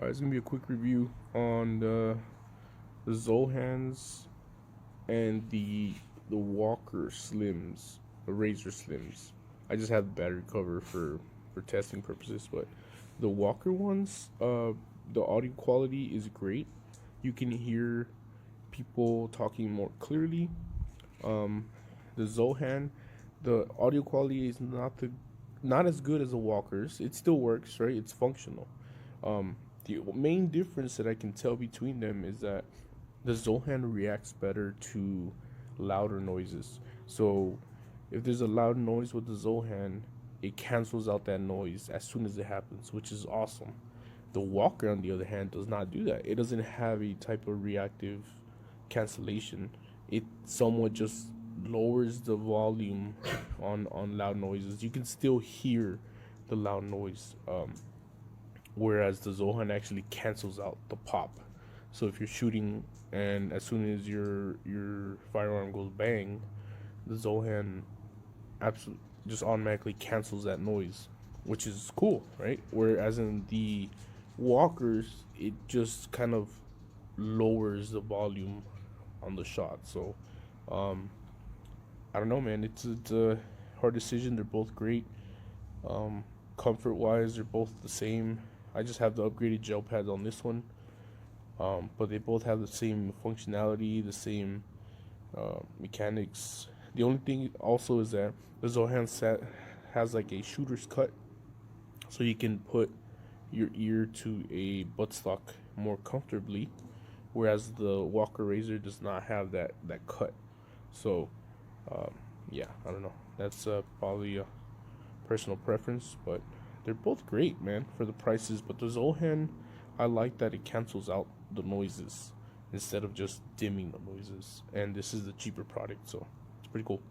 It's gonna be a quick review on the Zohans and the Walker Slims, the Razor Slims. I just have the battery cover for testing purposes, but the Walker ones, the audio quality is great. You can hear people talking more clearly. Um, the Zohan, the audio quality is not as good as the Walkers. It still works, right? It's functional. The main difference that I can tell between them is that the Zohan reacts better to louder noises. So if there's a loud noise with the Zohan, it cancels out that noise as soon as it happens, which is awesome. The Walker, on the other hand, does not do that. It doesn't have a type of reactive cancellation. It somewhat just lowers the volume on loud noises. You can still hear the loud noise, whereas the Zohan actually cancels out the pop. So if you're shooting and as soon as your firearm goes bang, the Zohan absolutely just automatically cancels that noise, which is cool, right? Whereas in the Walkers, it just kind of lowers the volume on the shot. So um, I don't know, man. It's a hard decision. They're both great. Comfort wise, they're both the same. I just have the upgraded gel pads on this one, but they both have the same functionality, the same mechanics. The only thing also is that the Zohan set has like a shooter's cut, so you can put your ear to a buttstock more comfortably, whereas the Walker Razor does not have that cut. So um, yeah, I don't know. That's probably a personal preference, but they're both great, man, for the prices. But the Zohan, I like that it cancels out the noises instead of just dimming the noises. And this is the cheaper product, so it's pretty cool.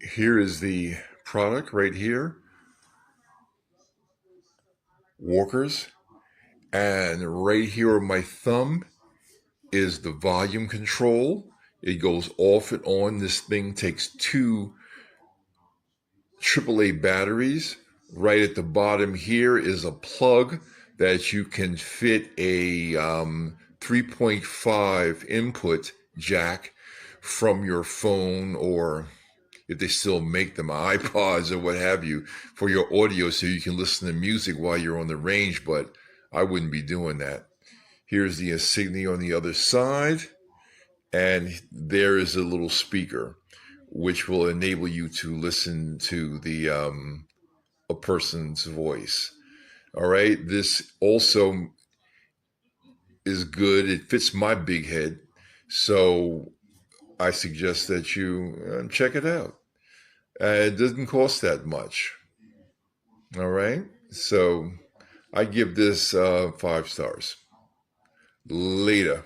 Here is the product right here, Walkers. And right here on my thumb is the volume control. It goes off and on. This thing takes two AAA batteries. Right at the bottom here is a plug that you can fit a 3.5 input jack from your phone, or if they still make them, iPods or what have you, for your audio so you can listen to music while you're on the range, but I wouldn't be doing that. Here's the insignia on the other side, and there is a little speaker. which will enable you to listen to the a person's voice. All right. This also is good. It fits my big head. So I suggest that you check it out. It doesn't cost that much. All right. So I give this 5 stars. Later.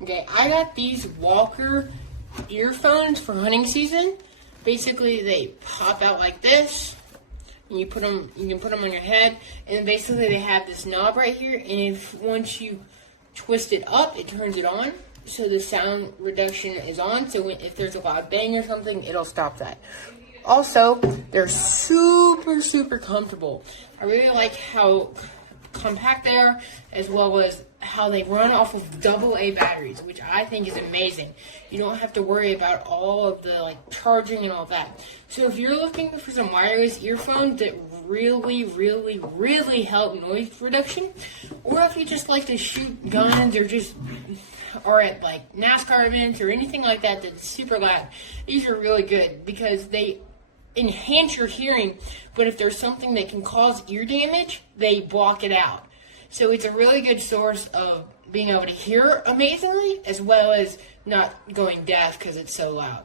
Okay, I got these Walker earphones for hunting season. Basically, they pop out like this, and you can put them on your head, and basically they have this knob right here, and if once you twist it up, it turns it on, so the sound reduction is on, so if there's a loud bang or something, it'll stop that. Also, they're super comfortable. I really like how compact they are, as well as how they run off of AA batteries, which I think is amazing. You don't have to worry about all of the charging and all that. So if you're looking for some wireless earphones that really help noise reduction, or if you just like to shoot guns or at NASCAR events or anything like that that's super loud, these are really good because they enhance your hearing, but if there's something that can cause ear damage, they block it out. So it's a really good source of being able to hear amazingly, as well as not going deaf because it's so loud.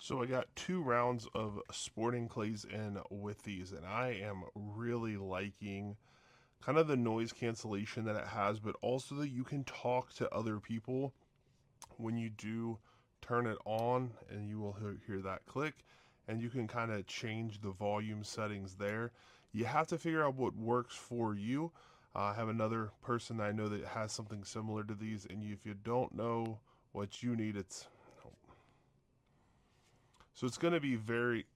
So I got 2 rounds of sporting clays in with these, and I am really liking kind of the noise cancellation that it has, but also that you can talk to other people when you do turn it on, and you will hear that click, and you can kind of change the volume settings there. You have to figure out what works for you. I have another person I know that has something similar to these, and if you don't know what you need, so it's going to be very...